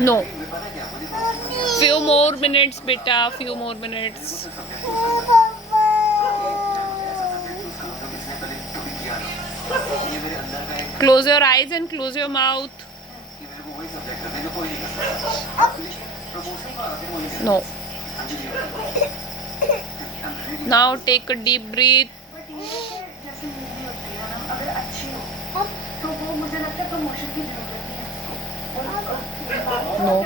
No. Few more minutes, beta. Few more minutes. Close your eyes and close your mouth. No. Now take a deep breath. No.